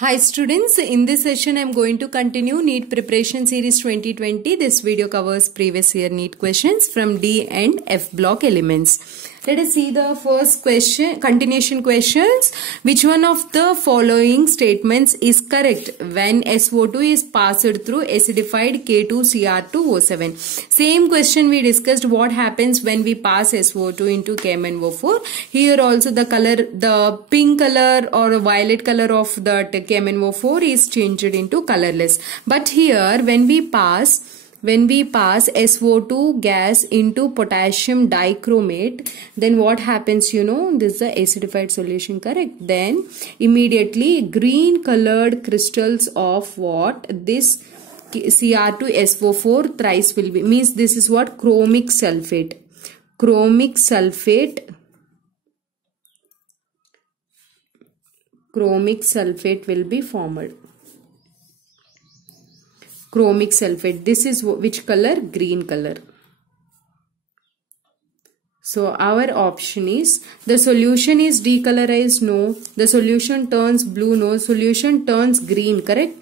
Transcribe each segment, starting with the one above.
Hi students, in this session I am going to continue NEET Preparation Series 2020. This video covers previous year NEET questions from D and F block elements. Let us see the first question, continuation questions. Which one of the following statements is correct when SO2 is passed through acidified K2Cr2O7? Same question we discussed, what happens when we pass SO2 into KMnO4. Here also the color, the pink color or violet color of that KMnO4 is changed into colorless. But here when we pass SO2 gas into potassium dichromate, then what happens, you know, this is the acidified solution, correct? Then immediately green colored crystals of what? This Cr2SO4 thrice will be, means this is what? Chromic sulfate. Chromic sulfate will be formed. Chromic sulfate. This is which color? Green color. So our option is, the solution is decolorized, no. The solution turns blue, no. Solution turns green, correct?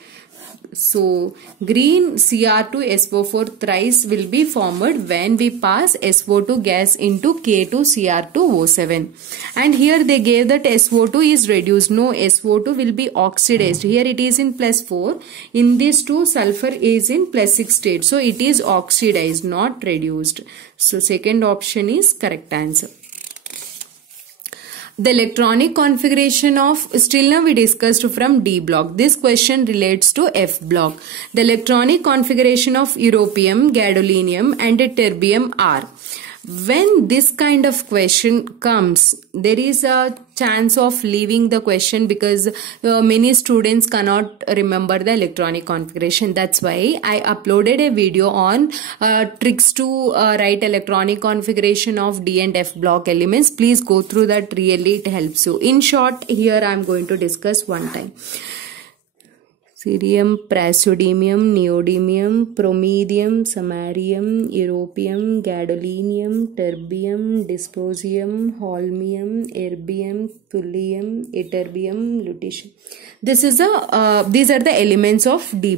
So green Cr2SO4 thrice will be formed when we pass SO2 gas into K2Cr2O7. And here they gave that SO2 is reduced. No, SO2 will be oxidized. Here it is in +4. In this 2, sulfur is in +6 state. So it is oxidized, not reduced. So second option is correct answer. The electronic configuration of, still now we discussed from D block. This question relates to F block. The electronic configuration of europium, gadolinium and terbium are. When this kind of question comes, there is a chance of leaving the question because many students cannot remember the electronic configuration. That's why I uploaded a video on tricks to write electronic configuration of D and F block elements. Please go through that, really it helps you. In short, here I am going to discuss one time. Cerium, praseodymium, neodymium, promedium, samarium, europium, gadolinium, terbium, dysprosium, holmium, erbium, thulium, ytterbium, lutetium. This is these are the elements of D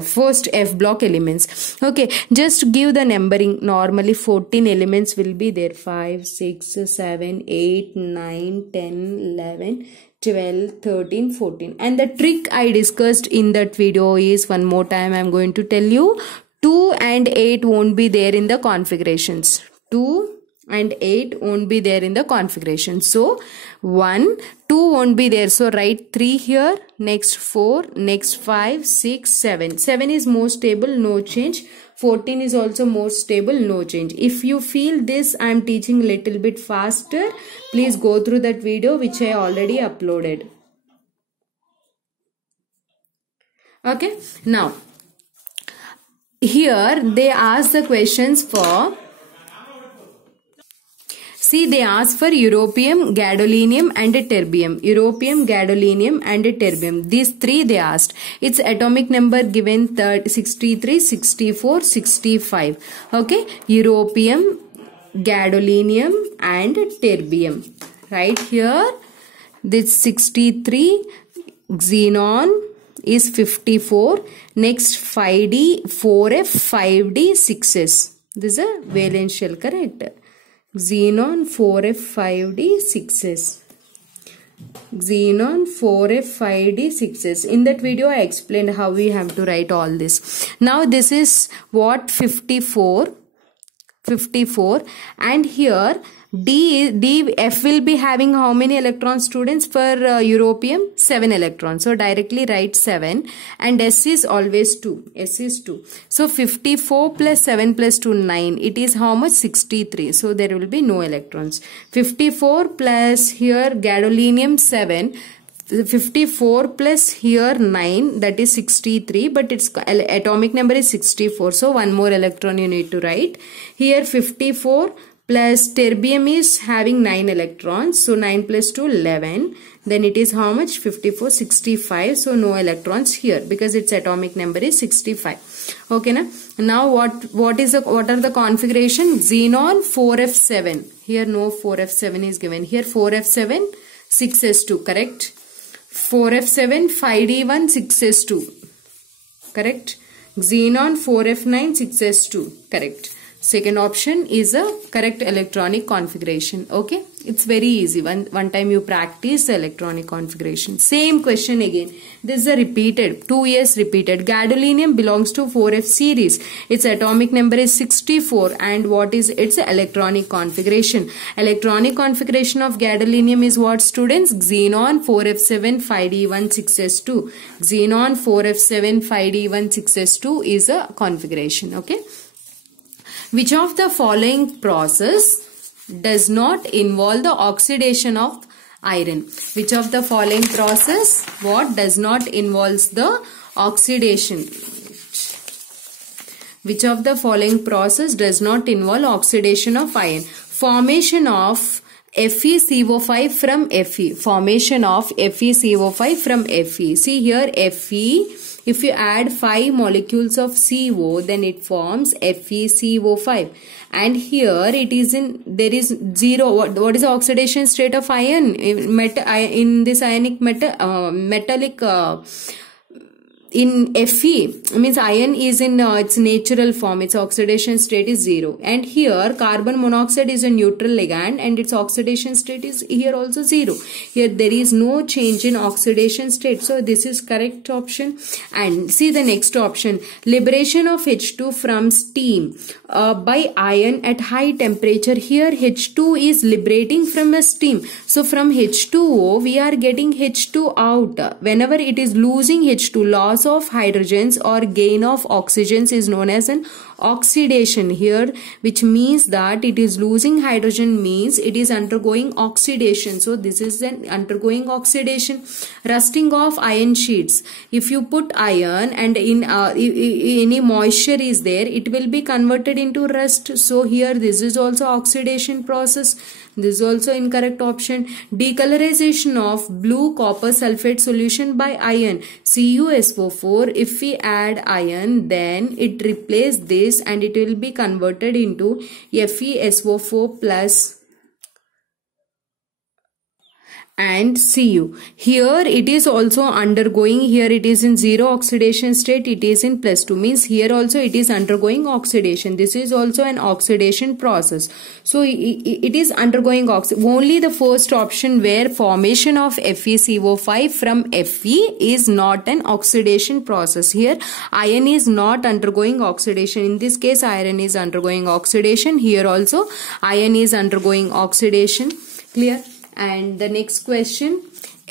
first F block elements. Okay, just give the numbering. Normally 14 elements will be there. 5, 6, 7, 8, 9, 10, 11, 12, 13, 14. And the trick I discussed in that video is, one more time I am going to tell you, 2 and 8 won't be there in the configurations. 2 and 8 won't be there in the configuration. So 1, 2 won't be there. So write 3 here, next 4, next 5, 6, 7. 7 is more stable, no change. 14 is also more stable, no change. If you feel this I am teaching little bit faster, please go through that video which I already uploaded. Okay, now here they ask the questions for, see, they ask for europium, gadolinium and terbium. Europium, gadolinium and terbium. These three they asked. Its atomic number given 63, 64, 65. Okay. Europium, gadolinium and terbium. Right here, this 63, xenon is 54. Next 5D, 4F, 5D, 6S. This is a valence shell, correct? Xenon 4F 5D 6S. Xenon 4F 5D 6S. In that video I explained how we have to write all this. Now this is what? 54 and here F will be having how many electrons, students? For europium 7 electrons. So directly write 7 and S is always 2. S is 2. So 54 plus 7 plus 2, 9. It is how much? 63. So there will be no electrons. 54 plus here gadolinium 7. 54 plus here 9, that is 63, but its atomic number is 64. So one more electron you need to write. Here 54 plus terbium is having 9 electrons. So 9 plus 2, 11. Then it is how much? 54, 65. So no electrons here because its atomic number is 65. Okay, na? Now what are the configuration? Xenon 4F7. Here no 4F7 is given. Here 4F7, 6S2, correct? 4f7 5d1 6s2, correct. Xenon 4f9 6s2, correct. Second option is a correct electronic configuration. Okay, it's very easy. One time you practice the electronic configuration. Same question again. This is a repeated, 2 years repeated. Gadolinium belongs to 4f series. Its atomic number is 64, and what is its electronic configuration? Electronic configuration of gadolinium is what, students? Xenon 4f7 5d1 6s2. Xenon 4f7 5d1 6s2 is a configuration. Okay. Which of the following process does not involve the oxidation of iron? Which of the following process what does not involves the oxidation? Which of the following process does not involve oxidation of iron? Formation of FeCO5 from Fe. Formation of FeCO5 from Fe. See here, Fe. If you add 5 molecules of CO, then it forms FeCO5. And here it is there is 0. What is the oxidation state of iron? In this ionic metallic in Fe, means iron is in its natural form, its oxidation state is 0. And here carbon monoxide is a neutral ligand and its oxidation state is here also 0. Here there is no change in oxidation state. So this is correct option. And see the next option. Liberation of H2 from steam by iron at high temperature. Here H2 is liberating from a steam. So from H2O we are getting H2 out. Whenever it is losing H2, loss of hydrogens or gain of oxygens is known as an oxidation here, which means that it is losing hydrogen, means it is undergoing oxidation. So this is an undergoing oxidation. Rusting of iron sheets. If you put iron and in any moisture is there, it will be converted into rust. So here this is also oxidation process. This is also incorrect option. Decolorization of blue copper sulfate solution by iron, CuSO4. If we add iron, then it replaces this and it will be converted into FeSO4 plus and Cu. Here it is also undergoing, here it is in 0 oxidation state, it is in +2, means here also it is undergoing oxidation. This is also an oxidation process. So it is undergoing only the first option where formation of FeCO5 from Fe is not an oxidation process. Here iron is not undergoing oxidation. In this case iron is undergoing oxidation. Here also iron is undergoing oxidation. Clear? And the next question,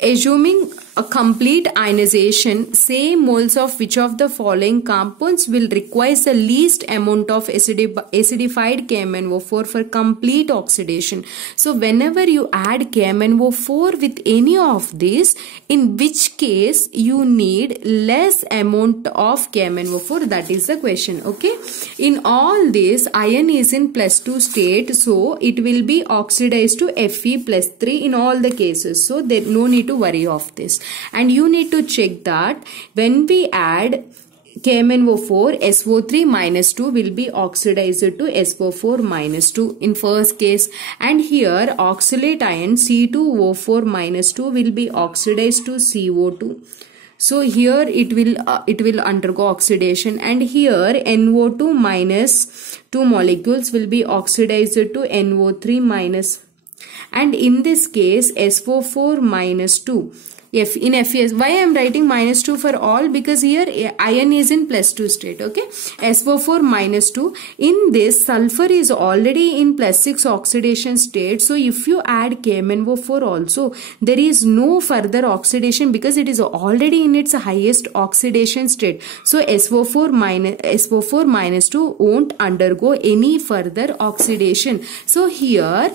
assuming a complete ionization, say moles of which of the following compounds will require the least amount of acidified KMnO4 for complete oxidation. So whenever you add KMnO4 with any of these, in which case you need less amount of KMnO4, that is the question. Okay, in all this iron is in +2 state, so it will be oxidized to Fe +3 in all the cases. So there no need to worry of this. And you need to check that when we add KMnO4, SO3 - 2 will be oxidized to SO4 - 2 in first case. And here oxalate ion C2O4 - 2 will be oxidized to CO2. So here it will undergo oxidation, and here NO2 - 2 molecules will be oxidized to NO3 - and in this case SO4 - 2. In Fes, why I am writing -2 for all? Because here iron is in +2 state. Okay, SO4 - 2. In this sulfur is already in +6 oxidation state. So if you add KMnO4 also, there is no further oxidation because it is already in its highest oxidation state. So SO4 - 2 won't undergo any further oxidation. So here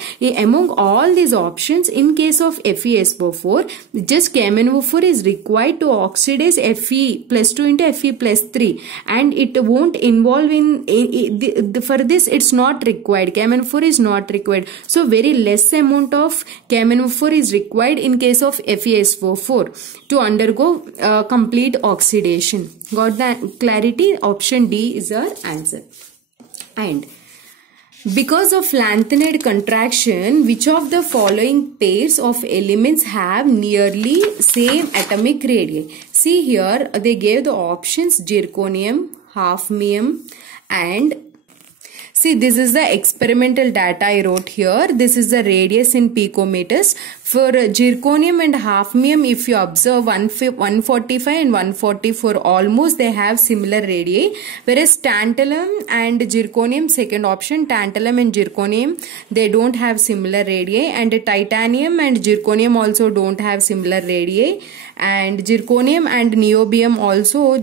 among all these options, in case of FeSO4, just KMnO4 is required to oxidize Fe +2 into Fe +3, and it won't involve in for this it's not required. KMnO4 is not required. So very less amount of KMnO4 is required in case of FeSO4 to undergo complete oxidation. Got the clarity? Option D is our answer. And Because of lanthanide contraction, which of the following pairs of elements have nearly same atomic radii? See here, they gave the options zirconium, hafnium, and see, this is the experimental data I wrote here. This is the radius in picometers. For zirconium and hafnium, if you observe 145 and 144, almost they have similar radii. Whereas tantalum and zirconium, second option, tantalum and zirconium, they don't have similar radii. And titanium and zirconium also don't have similar radii. And zirconium and niobium also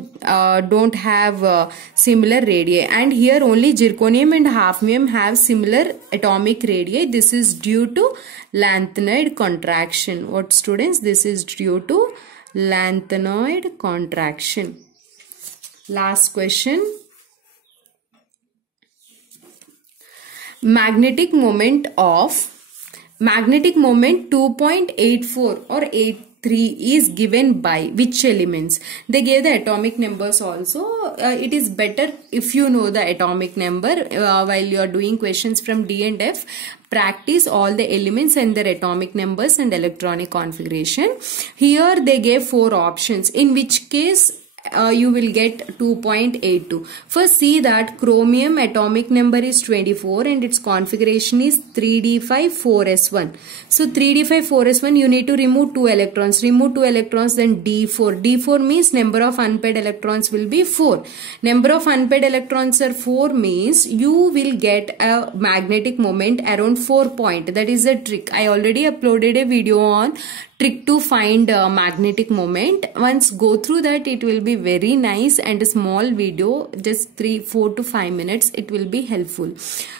don't have similar radii. And here only zirconium and hafnium have similar atomic radii. This is due to lanthanide contraction. What students? This is due to lanthanide contraction. Last question. Magnetic moment 2.84 or 83 is given by which elements? They gave the atomic numbers also. It is better if you know the atomic number while you are doing questions from D and F. Practice all the elements and their atomic numbers and electronic configuration. Here they gave 4 options, in which case you will get 2.82. First, see that chromium atomic number is 24 and its configuration is 3d5-4s1. So 3d5-4s1, you need to remove 2 electrons. Remove 2 electrons, then d4. d4 means number of unpaired electrons will be 4. Number of unpaired electrons are 4 means you will get a magnetic moment around 4 point. That is the trick. I already uploaded a video on trick to find magnetic moment. Once go through that, it will be very nice and a small video, just 4 to 5 minutes. It will be helpful.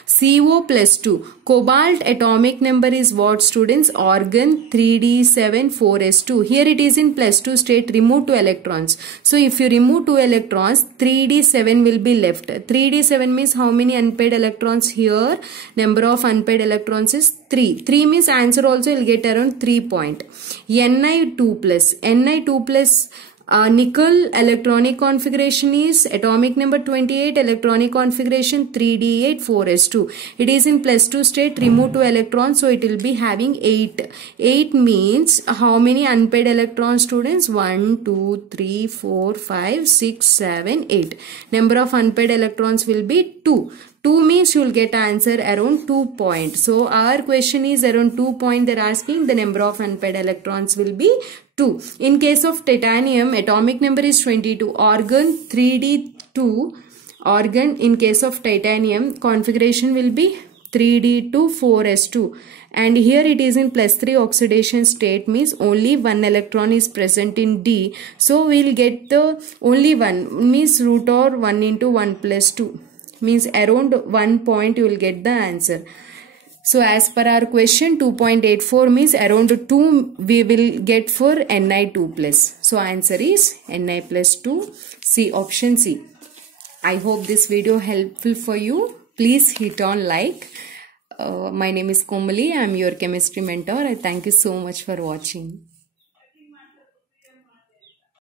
CO plus 2. Cobalt atomic number is what, students? Argon 3d7-4s2. Here it is in plus 2 state. Remove 2 electrons. So if you remove 2 electrons, 3d7 will be left. 3d7 means how many unpaired electrons here? Number of unpaired electrons is 3. 3 means answer also will get around 3 point. Ni2 plus. Ni2 plus nickel electronic configuration is atomic number 28, electronic configuration 3d8-4s2. It is in plus 2 state. Remove 2 electrons, so it will be having 8. 8 means how many unpaired electrons, students? 1, 2, 3, 4, 5, 6, 7, 8. Number of unpaired electrons will be 2. 2 means you will get answer around 2 points. So our question is around 2 points. They are asking the number of unpaired electrons will be 2. In case of titanium, atomic number is 22. Argon 3d2. Argon in case of titanium, configuration will be 3d2-4s2. And here it is in plus 3 oxidation state, means only 1 electron is present in D. So we will get the only 1, means root or 1 into 1 plus 2. Means around 1 point you will get the answer. So as per our question, 2.84 means around 2 we will get for Ni2 plus. So answer is Ni plus 2, C, option C. I hope this video helpful for you. Please hit on like. My name is Komali. I am your chemistry mentor. I thank you so much for watching.